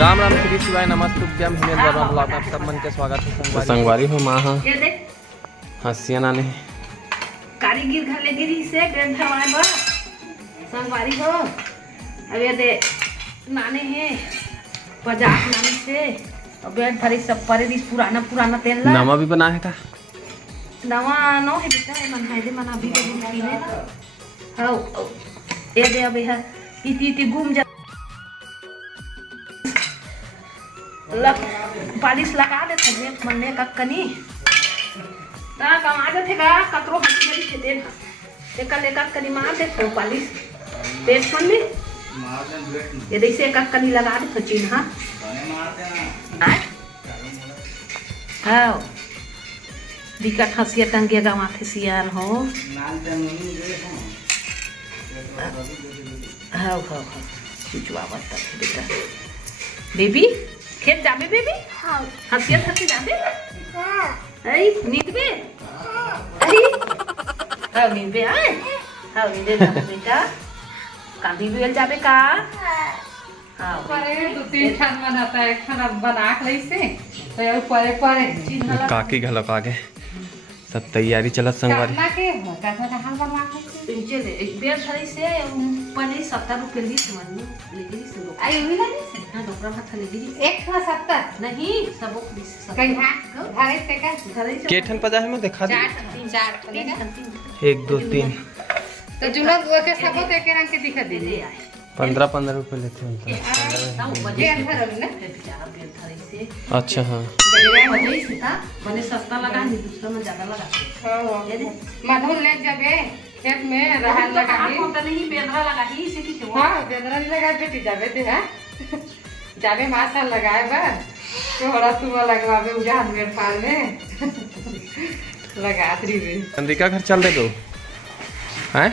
राम राम श्री शिवाय नमस्तुभ्यम हिमेश वर्मा ब्लॉग में सब मन के स्वागत है। संगवारी हो माँ हंसिया नाने कारीगिर घर ले गिरी से बेड धवाए बा संगवारी हो। अब ये दे नाने हैं 50 नाने से और बेड धरी सब परे दिस पुराना पुराना तेल ला नवा भी बना है का नवा नो है बेटा है मन है दे मन अभी के पीने हां ये दे अब है इति घूम जा पालिश लगा दे थे मन्ने का कनी ता कमा दे थे का कतरो हंसी वाली थे देना एक लेकर कनी मार दे तो पालिश पेट मन में ये जैसे एक कनी लगा दे तो चिन्ह हां दिक्कत हंसिया टंगे गा माथे सियान हो हां हां चुचवा बता बेटा बेबी खेत जाबे बेबी हां हंसिया हंसी जाबे हां आई नींद में अरे हां नींद में आए हां नींद में बेटा कांदी बेल जाबे का हां परे 2-3 खान बनाता है खाना बना के लइसे तो परे परे काकी घलक आगे सब तैयारी चलत संगवारी ना के का हाल बनवा के चले एक बेर छड़ी से पहले 70 रुपए ली समझ ले ली से आई हुई ना हां डॉक्टर हाथ ले ली 170 नहीं सब कहीं हां घरे से का घरे से केठन पजा है मैं दिखा दे 4 1 2 3 तो जुना वो के सब तो एक रंग के दिखा दे 15 रुपए लेते हैं अच्छा हाँ मैंने सस्ता लगा नहीं दूसरा में ज्यादा लगा मधुर ले जाबे खेत में रहल लगा ही तो नहीं बेंद्रा लगा ही इसी की हां बेंद्रा नहीं लगा बेटी जाबे ते है जाबे मासा लगाए बा थोड़ा सुबह लगवाबे उजान में पाल में लगा दी बे चंद्रिका घर चल दे दो हैं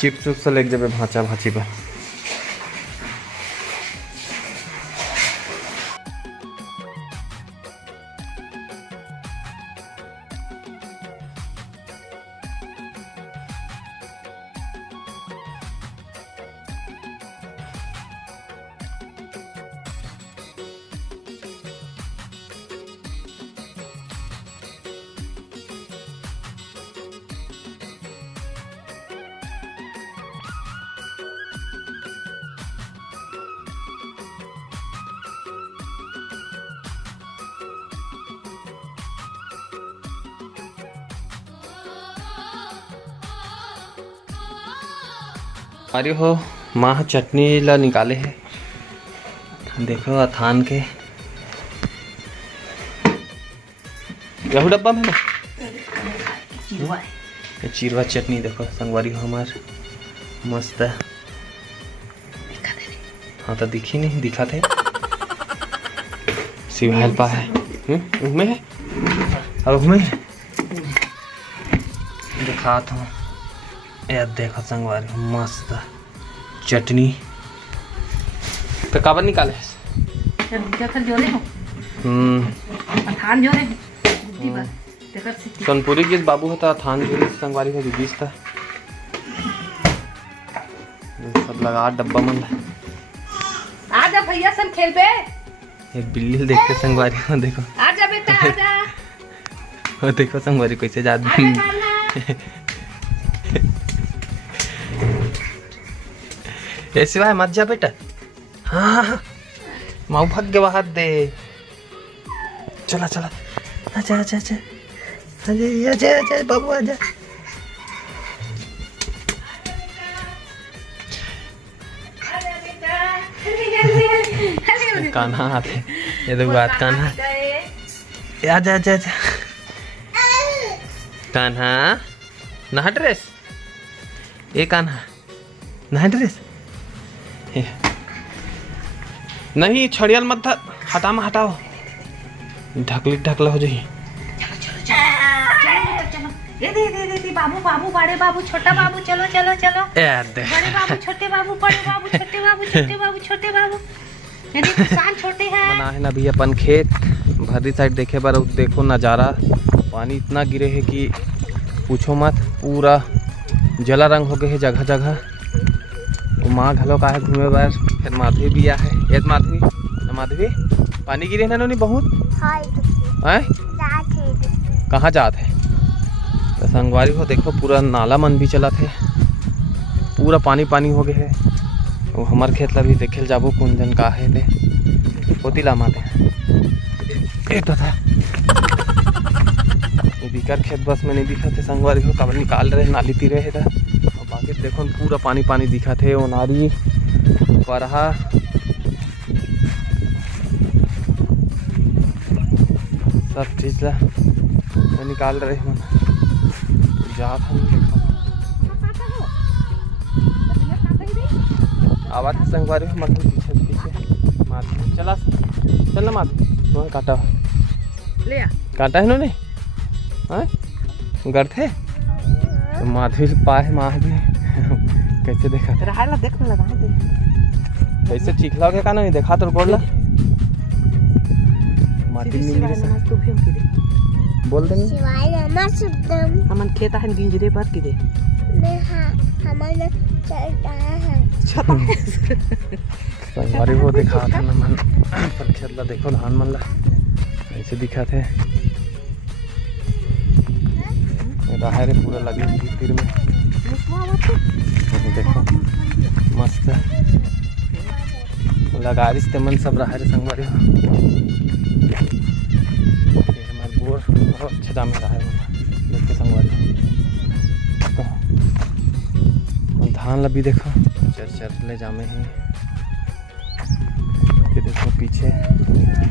चिप्स से लेके जाबे भाचा भाची पर अरे हो माँ चटनी ला निकाले है देखो अथान के यहू डब्बा में ना चीरवा चटनी देखो संगवारी हो हमार मस्त है हाँ तो दिखी नहीं दिखा थे सिवाल पा है उसमें है अब उसमें दिखा था यार देखो संगवारी मस्त चटनी तो काबर निकाले थान जो है बुद्धि बस देखर से सोनपुरी के बाबू होता थान जो संगवारी का बीस था सब लगा डब्बा मन आ जा भैया सन खेल पे एक बिल्ली देख के संगवारी को देखो आ जा बेटा आ जा वो देखो संगवारी कैसे जाती ऐसे भाई मत जा बेटा हाँ माऊ भाग के बाहर दे चला चला आजा आजा आजा आजा आजा आजा बाबू आजा कान्हा आते ये तो बात कान्हा आजा आजा आजा कान्हा नहा ड्रेस ये कान्हा नहा ड्रेस नहीं छड़ियल मत हटा में हटाओ ढकला हो जाइए दे बाबू बाबू बड़े बाबू छोटा बाबू चलो चलो चलो बड़े बाबू छोटे बाबू बड़े बाबू छोटे बाबू छोटे बाबू छोटे बाबू किसान छोटे हैं बना है ना भैया अपन खेत भरी साइड देखे पर देखो नज़ारा पानी इतना गिरे है कि पूछो मत पूरा जला रंग हो गए है जगह जगह तो माँ घलो का है घूमे बार फिर माधवी भी आ है। ये माधवी माधवी पानी गिरे ना नोनी बहुत है कहाँ जात है तो संगवारी हो देखो पूरा नाला मन भी चला थे पूरा पानी पानी हो गए है। वो हमार खेत ला भी देखे जाबो कौन जन का है ते पोती ला माते एक तो था ये बिकर खेत बस में नहीं दिखा थे संगवारी हो कब निकाल रहे नाली तीर रहे था और बाकी देखो पूरा पानी पानी दिखा थे वो नारी परहा सब चीज ला निकाल रहे हैं जात हम आवाज संगवारी हो मतलब पीछे पीछे माधवी चला चल ना माधवी वहाँ काटा ले आ काटा है इन्होंने गढ़ थे तो माधवी पाए माधवी कैसे देखा रहा ला देखने लगा दे कैसे चिखला के का नहीं देखा तो बोल ला माटी नहीं गिरे सा तू भी हमके दे बोल दे शिवाय नमः शुद्धम हमन खेत है गिंजरे बात की दे मैं हमारा चलता है संगवारी वो दिखा था ना मन पर खेत ला देखो धान मन ला ऐसे दिखा थे रहा रे पूरा लगी हुई तीर में देखो मस्त लगा रिश्ते मन सब रहा रे संगवारी हो हमारे बोर बहुत अच्छे दाम में रहा है देखते संगवारी तो धान ला भी देखो चर चर ले जामे हैं ये देखो पीछे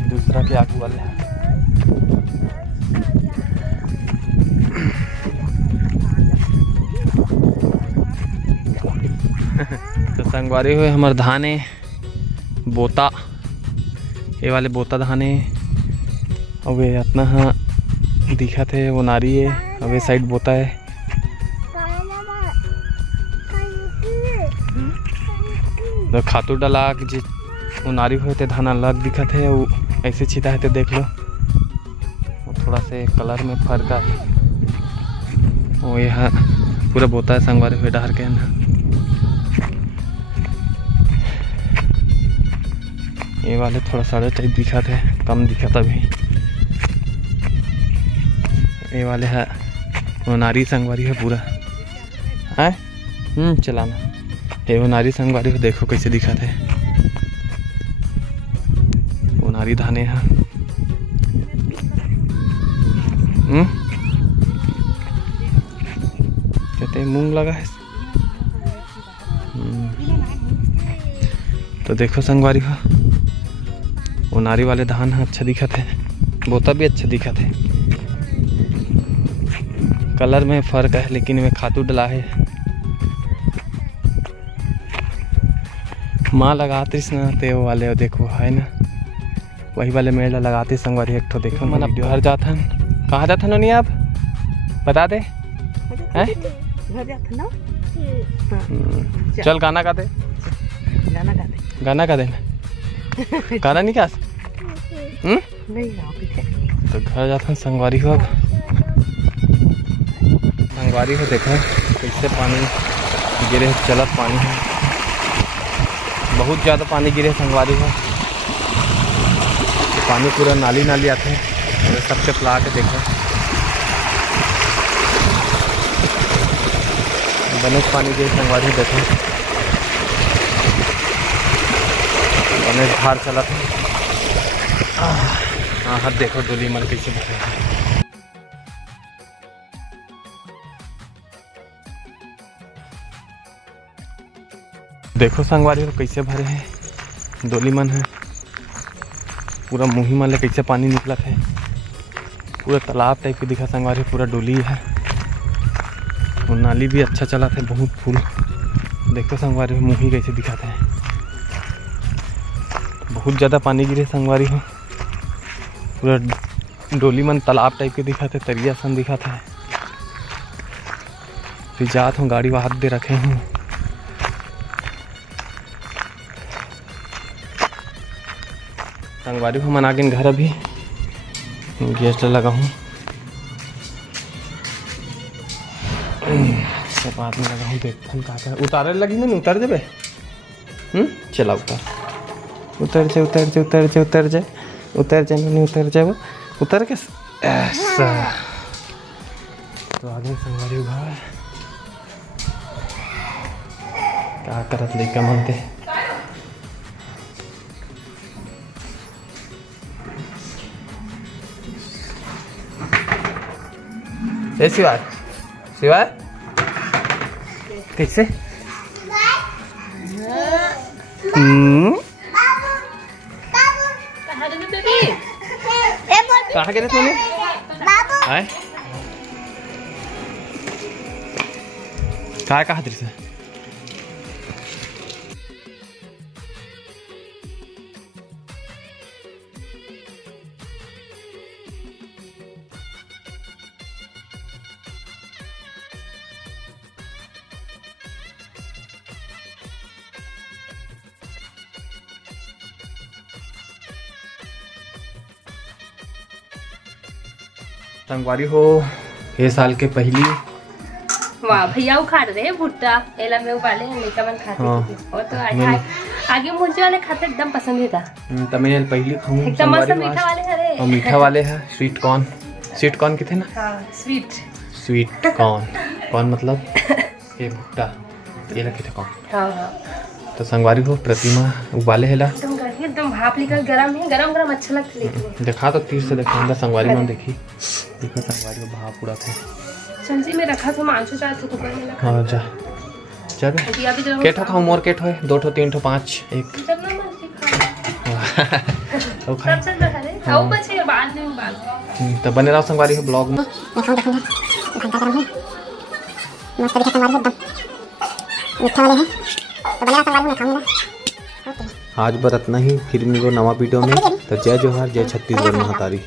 दूसरा के आगू वाले हैं तो संगवारी हुए हमारे धाने बोता ये वाले बोता धाने और वे इतना हाँ दिखा थे वो नारी है और वे साइड बोता है तो खातू डाला जी वो नारी हुए थे धान अलग दिखा थे वो ऐसे छिटा है तो देख लो वो थोड़ा से कलर में फर्क है वो यहाँ पूरा बोता है संगवारी हुए डहर के ना ये वाले थोड़ा साढ़े टाइप दिखा थे कम दिखा था भी ये वाले है वो नारी संगवारी है पूरा है चलाना ये वो नारी संगवारी है देखो कैसे दिखा थे वो नारी धाने हैं कहते मूंग लगा है तो देखो संगवारी हो वो नारी वाले धान है अच्छा दिखा थे बोता भी अच्छा दिखा थे कलर में फर्क है लेकिन में खातू डला है माँ लगाती ना ते वो वाले देखो है ना वही वाले मेला लगाते संगवारी एक ठो देखो मन अब घर जाता कहाँ जाता नहीं आप बता दे हैं घर जाता ना चल गाना गा दे गाना गा दे गाना गा देना गाना नहीं क्या नहीं गाओ पीछे तो घर जाता संगवारी हो अब संगवारी हो देखा कैसे पानी गिरे चलत पानी है बहुत ज़्यादा पानी गिरे संगवारी हो पानी पूरा नाली नाली आते हैं सब चपला के देखो बने पानी गिरे संगवारी देखो बने धार चला था हाँ हाथ देखो डोली मन कैसे भरे देखो संगवारी को कैसे भरे हैं डोली मन है पूरा मुही मन ले कैसे पानी निकला है पूरा तालाब टाइप के दिखा संगवारी पूरा डोली है और नाली भी अच्छा चला था बहुत फूल देखो संगवारी मुही कैसे दिखाते हैं बहुत ज़्यादा पानी गिरे संगवारी हो पूरा डोली मन तालाब टाइप के दिखाते तरिया सन दिखाता है फिर जात हूँ गाड़ी वहाँ दे रखे हूँ संगवारी को मना के घर अभी गैस लगा हूँ बाद में लगा हूँ देखते हैं कहाँ उतारे लगी नहीं उतार देवे चला उतर जा उतर जा उतर जा उतर जा उतर जा नहीं उतर जा वो उतर के ऐसा। तो आगे संगवारी घर क्या करत लइका मनते ए शिवाय शिवाय कैसे कहाँ गए तूने आए काय कहा तेरे से संगवारी हो ये साल के पहली वाह भैया उखाड़ रहे भुट्टा एला में उबाले हैं लेका मन खाते और तो आगे मुझे वाले खाते एकदम पसंद है था तब मैं पहली खाऊं एकदम मस्त मीठा वाले हरे और मीठा वाले है स्वीट कॉर्न किथे ना हां स्वीट कॉर्न मतलब ये भुट्टा ये लगे थे कौन हां तो संगवारी हो प्रतिमा उबाले हैला एकदम भाप निकल गरम है गरम अच्छा लगता लेकिन देखा तो तीर से देखा अंदर संगवारी में देखी देखा संगवारी में भाप पूरा था सब्जी में रखा था मांसू चार तो कर लेना हां जा चल केठो खाऊं मोर केठो है 2 ठो 3 ठो 5 1 चलना मत खा तो खा सब चल रहा है खाओ बचे बाद में बात तो बने रहो संगवारी हो ब्लॉग में घंटा गरम है मस्त दिखा संगवारी एकदम मीठा वाले हैं तो बनेगा संगवारी में खाऊंगा। आज बर इतना ही फिर मिलो नवा वीडियो में तो जय जोहार जय छत्तीसगढ़ महातारी।